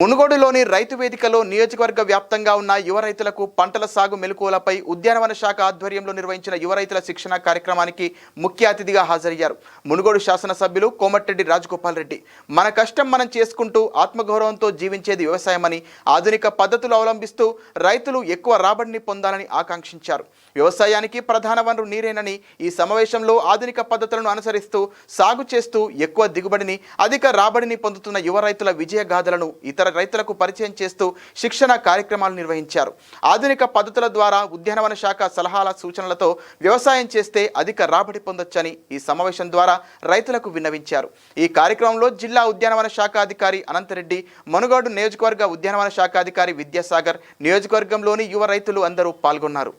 మునుగోడులోని రైతు వేదికలో నియోజకవర్గ వ్యాప్తంగా ఉన్న యువ రైతులకు పంటల సాగు మెలకువలపై ఉద్యానవన శాఖ ఆధ్వర్యంలో నిర్వహించిన యువ రైతుల శిక్షణ కార్యక్రమానికి ముఖ్య అతిథిగా హాజరయ్యారు మునుగోడు శాసనసభ్యులు కోమటిరెడ్డి రాజగోపాల్ రెడ్డి. మన కష్టం మనం చేసుకుంటూ ఆత్మగౌరవంతో జీవించేది వ్యవసాయమని, ఆధునిక పద్ధతులు అవలంబిస్తూ రైతులు ఎక్కువ రాబడిని పొందాలని ఆకాంక్షించారు. వ్యవసాయానికి ప్రధాన వనరు నీరేనని, ఈ సమావేశంలో ఆధునిక పద్ధతులను అనుసరిస్తూ సాగు చేస్తూ ఎక్కువ దిగుబడిని, అధిక రాబడిని పొందుతున్న యువ రైతుల విజయగాథలను ఇతర రైతులకు పరిచయం చేస్తూ శిక్షణ కార్యక్రమాలు నిర్వహించారు. ఆధునిక పద్ధతుల ద్వారా ఉద్యానవన శాఖ సలహాల సూచనలతో వ్యవసాయం చేస్తే అధిక రాబడి పొందొచ్చని ఈ సమావేశం ద్వారా రైతులకు విన్నవించారు. ఈ కార్యక్రమంలో జిల్లా ఉద్యానవన శాఖ అధికారి అనంతరెడ్డి, మునుగోడు నియోజకవర్గ ఉద్యానవన శాఖ అధికారి విద్యాసాగర్, నియోజకవర్గంలోని యువ రైతులు అందరూ పాల్గొన్నారు.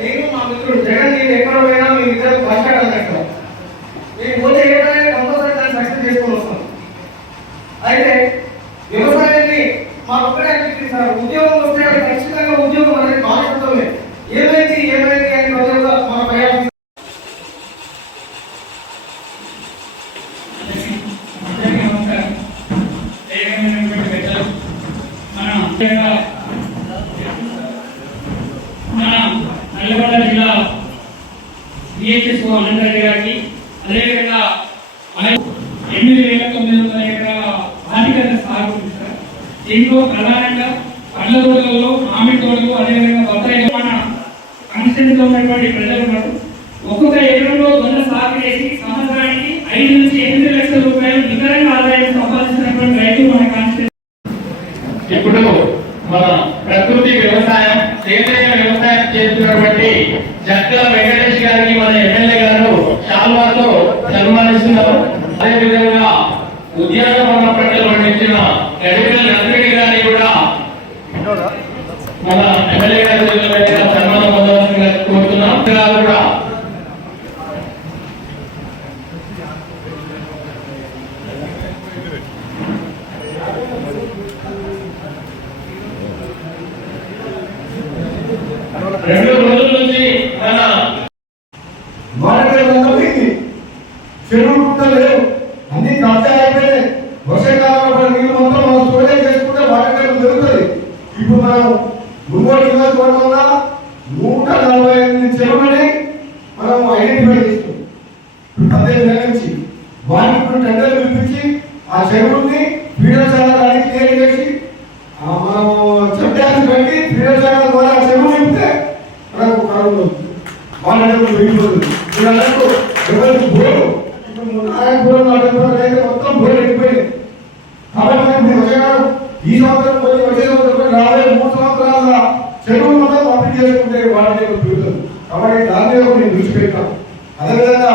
నేను మా మిత్రుడు జగన్ ఎక్కడ పోయినా మీ ఇద్దరు మాట్లాడాలి. నేను పోతే ఏదైనా కంపల్సరీ దాన్ని సక్సెస్ చేసుకొని వస్తాను. అయితే వ్యవసాయాన్ని మా ఒక్కడే అనిపించింది సార్. ఉద్యోగం వస్తే అది ఖచ్చితంగా ఉద్యోగం అనేది బాధ్యతలే. ఏమైంది అని ప్రజలుగా మన ప్రయాణం నల్లగొండ జిల్లా అనంతరెడ్డి గారికి, అదేవిధంగా 8,900 ఎకరాల ఆధికారిక సాగు ఉంది సార్. దీంట్లో ప్రధానంగా పండ్ల తోటలలో మామిడి తోటలు, అదేవిధంగా బత్తాయి మన కాన్స్టిట్యూన్సీలో ఉన్నటువంటి ప్రజలు ఉన్నారు. ఒక్కొక్క ఎకరంలో దొంగ సాగు చేసి సంవత్సరానికి 5 నుంచి 8 లక్షల రూపాయలు నికరంగా ఆదాయం సంపాదించినటువంటి రైతులు మన కాన్స్టిట్యూన్సీ. ఇప్పుడు మన ప్రకృతి వ్యవసాయం, సేంద్రియ వ్యవసాయం చేస్తున్నటువంటి జక్కల వెంకటేష్ గారికి మన ఎమ్మెల్యే గారు శాల్వాతో సన్మానిస్తున్నారు. అదేవిధంగా ఉద్యానవన పంటలు పండించిన గడిపల్లి నర్సిరెడ్డి గారిని కూడా మన ఎమ్మెల్యే గారు సన్మానం పొందవలసిందిగా కోరుతున్నాం. కూడా రెండు రోజుల నుంచి చెరువు లేవు, అన్ని కబ్జా అయిపోయినాయి. వర్షాకాలంలో నీళ్ళు మొత్తం మనం స్టోరేజ్ చేసుకుంటే వాటర్ దొరుకుతుంది. ఇప్పుడు మనం మునుగోడు నియోజకవర్గంలో 148 చెరువులని మనం ఐడెంటిఫై చేస్తాం. 15 నెలల నుంచి వాటికి ఇప్పుడు టెండర్లు పిలిపించి ఆ చెరువుల్ని ఫీడర్ ఛానల్ క్లియర్ చేసి మనం చెప్తాను పెట్టి ఫీడర్ ఛానల్ ద్వారా ఆ చెరువు నింపితే మనకు కాలంలో వాళ్ళకు వెళ్ళిపోతుంది. వీళ్ళకు ఎవరికి బోరు మొత్తం బోర్ వెళ్ళిపోయింది. కాబట్టి ఈ సంవత్సరం పోయి వచ్చే సంవత్సరం రాబోయే 3 సంవత్సరాల చెరువు మొత్తం కంప్లీట్ చేసుకుంటే వాళ్ళని పెరుగుతుంది. కాబట్టి దాని మీద నేను దృష్టి పెట్టాం. అదేవిధంగా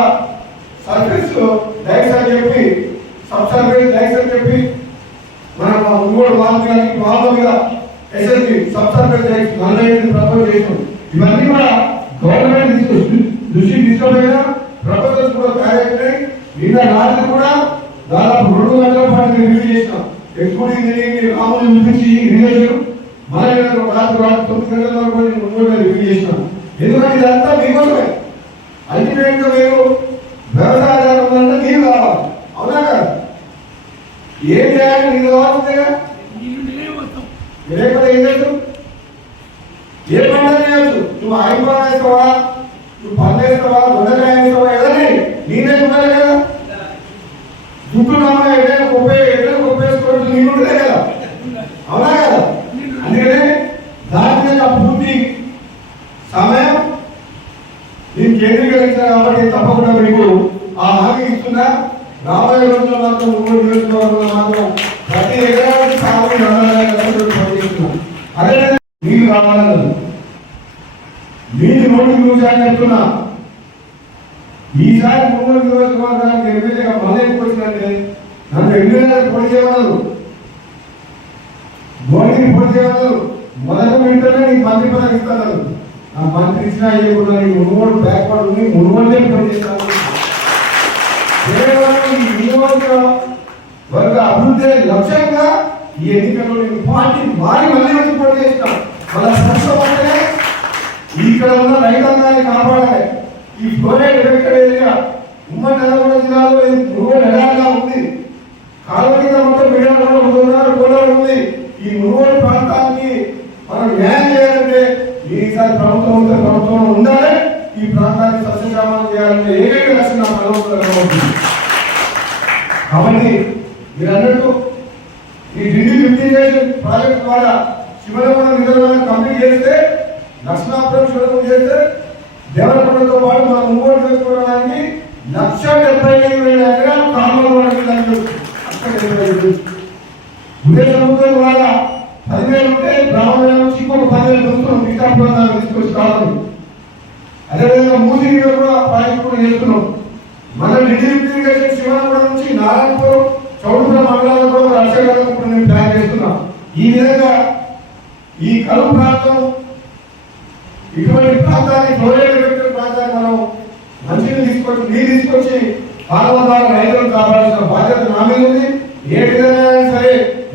సర్ఫేస్ డైక్స్ అని చెప్పి, సబ్ సర్ఫేస్ డైక్స్ అని చెప్పి మనం మునుగోడు వాళ్ళ మీద SSC sub surface dykes 48 propose చేసాం. ఇవన్నీ కూడా గవర్నమెంట్ దృష్టి తీసుకోలేదా, ప్రపోజల్స్ కూడా తయారైనాయి. నిన్న రాత్రి కూడా దాదాపు 2 గంటల పాటు రివ్యూ చేసినాం. ఎగ్జిక్యూటివ్ రాములు చూపించి రివ్యూ మళ్ళీ రాత్రి 9 గంటల వరకు రివ్యూ చేసినాం. ఎందుకంటే ఇదంతా మీకోసమే. అల్టిమేట్ గా మీరు వ్యవసాయం అంటే నీరు కావాలి, అవునా కదా? ఏం చేయాలి? నీరు కావాల్సిందేగా. లేకపోతే ఏం చేయొచ్చు? ఏ పంట చేయొచ్చు? నువ్వు ఆయిల్ వేస్తావా, నువ్వు పళ్ళు వేస్తావా, దొండకాయ వేస్తావా, ఏదైనా నీరే ఉండాలి కదా. దుడ్డు నమ్మ ఎక్కడైనా కొప్పేసుకోవడం నీరు ఉంటుందే కదా, అవునా కదా? అందుకనే దాని మీద పూర్తి సమయం నేను కేంద్రీకరించాను. కాబట్టి తప్పకుండా మీకు ఆ హామీ ఇస్తున్నా. రాబోయే రోజుల్లో మాత్రం మునుగోడు నియోజకవర్గంలో మాత్రం ప్రతి ఎకరానికి సాగు పనిచేస్తున్నాం. అదే నీళ్ళు కావాలన్నది నీళ్ళు నోటికి చూసాయని చెప్తున్నా. ఈసారి మునుగోడు నియోజకవర్గానికి ఎమ్మెల్యేగా మళ్ళీ ఎక్కువ వచ్చినట్టే నన్ను ఎమ్మెల్యే పోటీ చేయమన్నారు, మోడీని పోటీ చేయమన్నారు. మొదటి వింటనే నీకు మంత్రి పదవి ఇస్తాను. ఆ మంత్రి ఇచ్చినా ఇవ్వకుండా నీ మునుగోడు బ్యాక్వర్డ్ ఉంది, మునుగోడునే పోటీ చేస్తాను. కేవలం ఈ నియోజకవర్గ అభివృద్ధి లక్ష్యంగా ఈ ఎన్నికల్లో నేను పార్టీ మారి మళ్ళీ వచ్చి పోటీ చేస్తాను. మన సంస్థ అంటే ఇక్కడ ఉన్న రైతాంగాన్ని కాపాడాలి. ఈ ఫ్లోరైడ్ ఎఫెక్టెడ్ ఏరియా ఉమ్మడి నల్గొండ జిల్లాలో నెలగా ఉంది. కాలువ కింద మొత్తం మీడియా కోలాడు ఉంది. ఈ మునుగోడు ప్రాంతానికి మనం న్యాయం చేయాలంటే ఈసారి ప్రభుత్వం ఉండాలి. ఈ ప్రాంతాన్ని సస్యశ్యామలం చేయాలంటే ఏకైక లక్ష్యం నా ప్రభుత్వం ఉంటుంది. కాబట్టి మీరు అన్నట్టు ఈ ఢిల్లీ లిఫ్టిగేషన్ ప్రాజెక్ట్ ద్వారా శివనగర నిధులను కంప్లీట్ చేస్తే లక్ష్మాపురం శివనగరం చేస్తే దేవరకొండతో పాటు మనం మునుగోడు చేసుకోవడానికి 1,75,000 ఎకరాలు కాలంలో ఉదయ సముద్రం ద్వారా 10,000 ఉంటే బ్రాహ్మణ నుంచి ఇంకొక 10,000 దొరుకుతున్నాం. కృష్ణాపురం తీసుకొచ్చి కాలం అదేవిధంగా మూసీ కూడా ప్రాజెక్ట్ కూడా చేస్తున్నాం. మన ఢిల్లీ లిఫ్టిగేషన్ శివనగరం నుంచి నారాయణపురం చౌడుపురం మండలాల్లో కూడా రాష్ట్రాలకు మేము ప్లాన్ చేస్తున్నాం. ఈ విధంగా ఈ కరువు ప్రాంతం ఇటువంటి ప్రాంతాన్ని ఫ్లోరైడ్ ఎఫెక్టెడ్ ప్రాంతాన్ని మనం మంచిని తీసుకొచ్చి కాలువ ద్వారా రైతులను కాపాడాల్సిన బాధ్యత నా మీద ఉంది. ఏ విధంగా సరే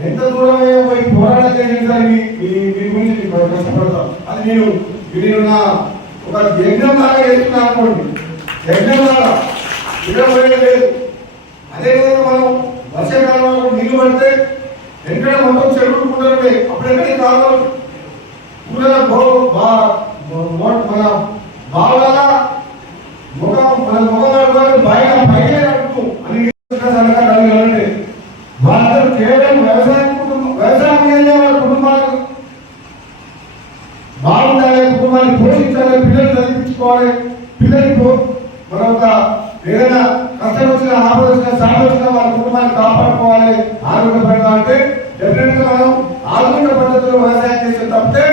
ఎంత దూరమే పోయి పోరాటం చేసినా సరే మీ గురించి కష్టపడతాం. అది నేను నా ఒక యజ్ఞం లాగా చేస్తున్నా అనుకోండి. యజ్ఞం లాగా ఇక్కడ లేదు. అదేవిధంగా మనం వర్షాకాలంలో నీళ్లు పడితే ఎక్కడ మొత్తం చెరువులు కుండలు అప్పుడు ఎక్కడికి కావాలి కుండల మన బాగా మన ముఖం బయట పైన కడుతూ అని వాళ్ళందరూ కేవలం వ్యవసాయం వాళ్ళ కుటుంబాలకు బాగుండాలి, కుటుంబాన్ని పోషించాలి, పిల్లలు చదివించుకోవాలి. పిల్లలకు మరొక ఏదైనా కష్టం వచ్చిన ఆపద వచ్చిన సాగు వచ్చిన వాళ్ళ కుటుంబాన్ని కాపాడుకోవాలి ఆరోగ్యపరంగా. అంటే డెఫినెట్ గా మనం ఆధునిక పద్ధతిలో వ్యవసాయం చేసే తప్పితే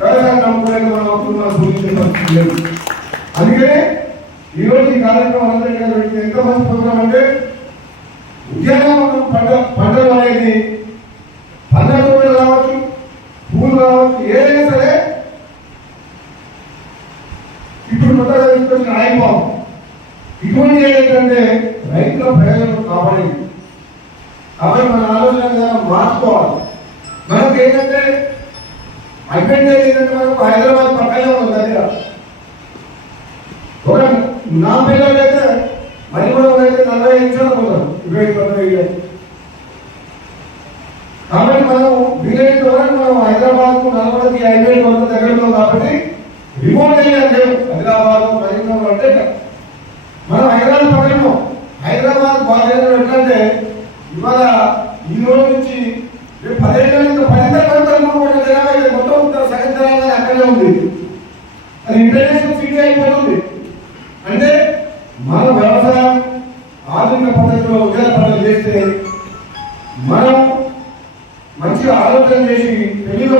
వ్యవసాయం నమ్ముకోలేదు మనం కుటుంబాన్ని పోషించే పరిస్థితి లేదు. అందుకనే ఈరోజు ఈ కార్యక్రమం అందరికీ ఎంత మంచి ప్రోగ్రాం అంటే ఉద్యానవనం పంటలు అనేది పండ్ల కావచ్చు, పూలు కావచ్చు, ఏదైనా సరే ఇప్పుడు కొత్తగా తీసుకొచ్చిన ఆయబాబు ఇటువంటి ఏంటంటే రైతుల ప్రయోజనం కాపాడేది. కాబట్టి మన ఆలోచన మార్చుకోవాలి. మనకు ఏంటంటే అడ్వాంటేజ్ ఏంటంటే మనకు హైదరాబాద్ పక్కనే ఉంది దగ్గర. ఒక నా పిల్లలు అయితే మరికొండ అయితే 40 నిమిషాలు పోతాం 20-25. కాబట్టి మనం వీలైనంత వరకు మనం హైదరాబాద్ కు నల్గొండకి హైవే దగ్గరలో కాబట్టి రిమోట్ ఏరియా లేవు. హైదరాబాద్ మరికొండ అంటే మనం హైదరాబాద్ పక్కన హైదరాబాద్ బాధ్యతలు ఎట్లంటే ఇవాళ ఈ రోజు నుంచి 10 ఏళ్ళ నుంచి 10 జనాభా మొత్తం సగం జనాభా అక్కడే ఉంది. అది ఇంటర్నేషనల్ సిటీ అయిపోతుంది. అంటే మన వ్యవసాయం ఆధునిక పద్ధతిలో ఉద్యోగ పద్ధతులు చేస్తే మనం మంచిగా ఆలోచన చేసి పెళ్లిలో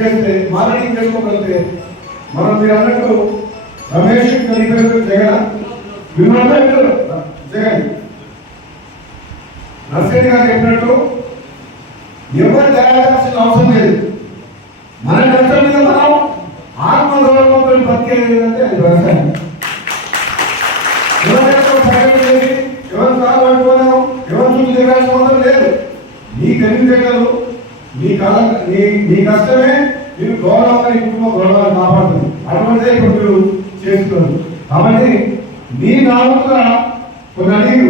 చేస్తే మార్కెటింగ్ చేసుకోగలిగితే మనం మీరు అన్నట్టు రమేష్ జగన్ జగన్ నర్సరీ గారు చెప్పినట్టు ఎవరు తయారాల్సిన అవసరం లేదు. మన కష్టం మీద మనం ఆత్మగౌరవంతో బతికేది అంటే అది వ్యవసాయం. ఎవరు కాలు పట్టుకోలేము, ఎవరు చూసి తిరగాల్సిన అవసరం లేదు. నీ తెలివితేటలు నీ కష్టమే నేను గౌరవంగా నీ కుటుంబ గౌరవాన్ని కాపాడుతుంది. అటువంటిదే ఇప్పుడు మీరు చేస్తున్నారు. కాబట్టి నీ నాలుగుగా కొన్ని అడిగి